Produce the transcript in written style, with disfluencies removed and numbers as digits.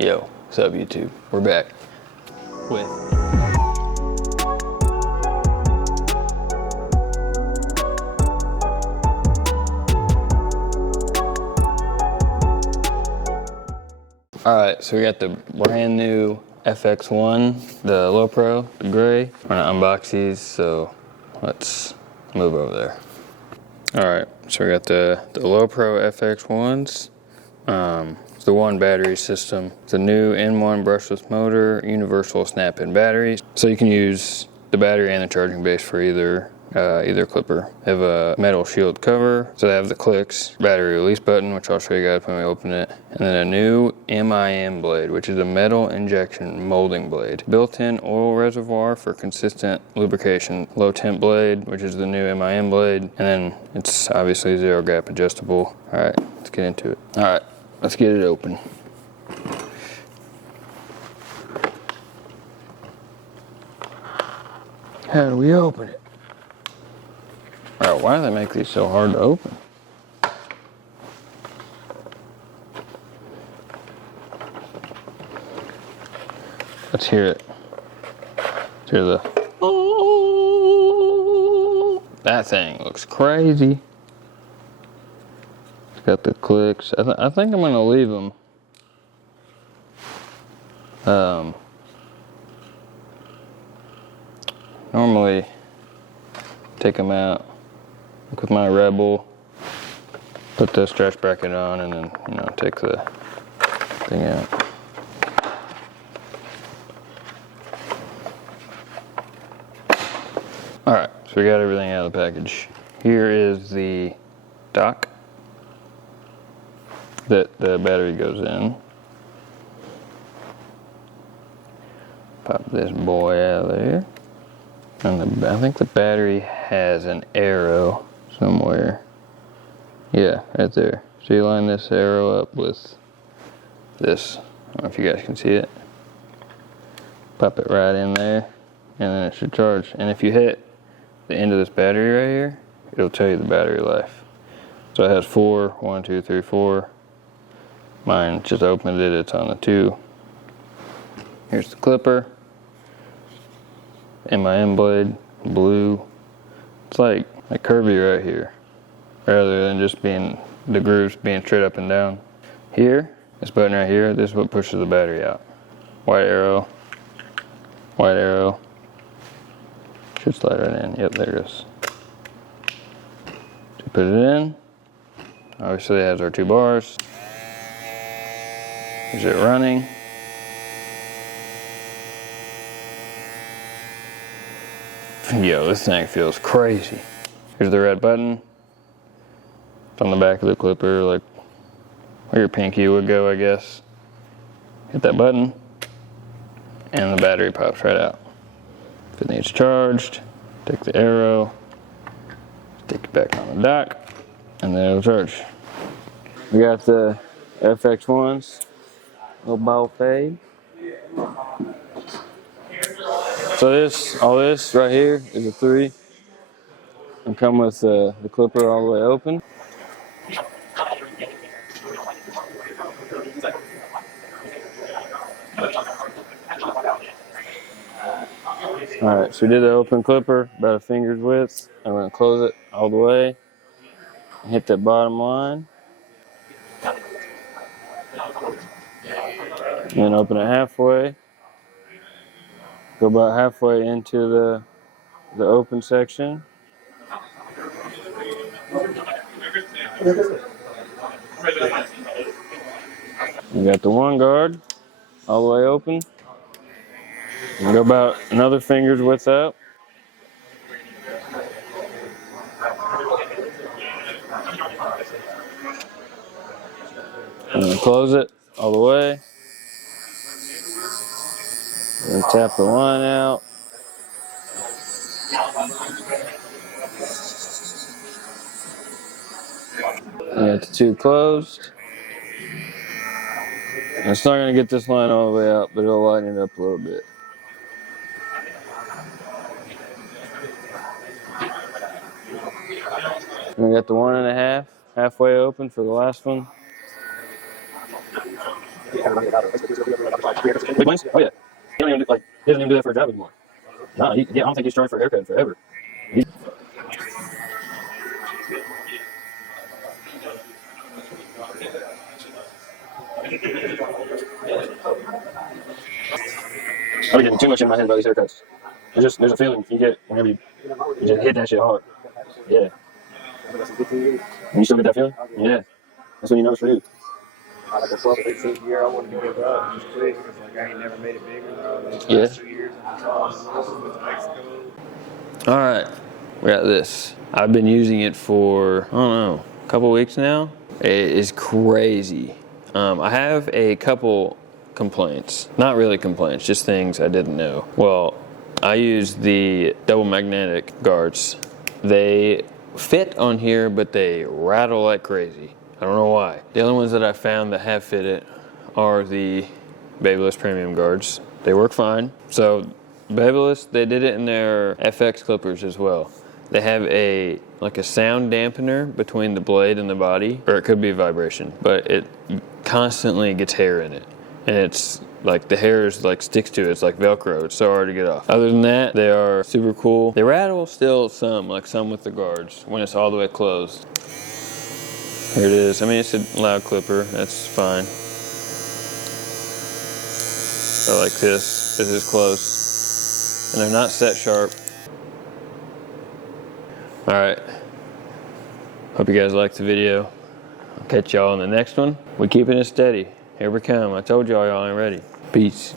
Yo, what's up YouTube? We're back with Alright, so we got the brand new FXOne, the low pro, the gray. We're gonna unbox these, so let's move over there. Alright, so we got the low pro FX1s. It's the one battery system. It's a new N1 brushless motor, universal snap-in batteries. So you can use the battery and the charging base for either clipper. They have a metal shield cover, so they have the clicks, battery release button, which I'll show you guys when we open it, and then a new MIM blade, which is a metal injection molding blade. Built-in oil reservoir for consistent lubrication. Low temp blade, which is the new MIM blade, and then it's obviously zero gap adjustable. All right, let's get into it. All right, let's get it open. How do we open it? All right, why do they make these so hard to open? Let's hear it. Let's hear the. That thing looks crazy. It's got the clicks. I think I'm gonna leave them. Normally take them out with my Rebel, put the stretch bracket on, and then take the thing out. All right, so we got everything out of the package. Here is the dock that the battery goes in. Pop this boy out of there. And I think the battery has an arrow somewhere. Yeah, right there. So you line this arrow up with this. I don't know if you guys can see it. Pop it right in there, and then it should charge. And if you hit the end of this battery right here, it'll tell you the battery life. So it has 4, 1, 2, 3, 4. Mine just opened it, it's on the 2. Here's the clipper. MIM blade, blue. It's like curvy right here, rather than just being the grooves being straight up and down. Here, this button right here, this is what pushes the battery out. White arrow, white arrow. Should slide right in. Yep, there it goes. So put it in. Obviously it has our 2 bars. Is it running? Yo, this thing feels crazy. Here's the red button. It's on the back of the clipper, like where your pinky would go, I guess. Hit that button, and the battery pops right out. If it needs charged, take the arrow, stick it back on the dock, and then it'll charge. We got the FX1s, little ball fade. So all this right here is a 3, and come with the clipper all the way open. All right, so we did the open clipper about a finger's width. I'm gonna close it all the way, and hit that bottom line, and then open it halfway. Go about halfway into the open section. You got the 1 guard all the way open. And go about another finger's width out. And then close it all the way. And tap the line out. You got the 2 closed. And it's not going to get this line all the way out, but it'll lighten it up a little bit. And we got the 1.5 halfway open for the last one. Big wings? Oh yeah. He don't even like he doesn't even do that for a job anymore. No, I don't think he's charged for a haircut forever. I'm getting too much in my head about these haircuts. There's a feeling you get whenever you just hit that shit hard. Yeah. And you still get that feeling? Yeah. That's when you know it's for you. Like a 12 or 15th year, I wanted to give up just quick because like I ain't never made it bigger. Yeah. 2 years in Mexico. All right, we got this. I've been using it for, I don't know, a couple weeks now. It is crazy. I have a couple complaints. Not really complaints, just things I didn't know. Well, I use the double magnetic guards. They fit on here, but they rattle like crazy. I don't know why. The only ones that I found that have fitted are the Babyliss premium guards. They work fine. So Babyliss, they did it in their FX clippers as well. They have a sound dampener between the blade and the body, or it could be vibration, but it constantly gets hair in it. And it's like the hair is like sticks to it. It's like Velcro. It's so hard to get off. Other than that, they are super cool. They rattle still some with the guards when it's all the way closed. Here it is. I mean, it's a loud clipper. That's fine. So like this is close. And they're not set sharp. All right. Hope you guys liked the video. I'll catch y'all in the next one. We're keeping it steady. Here we come. I told y'all ain't ready. Peace.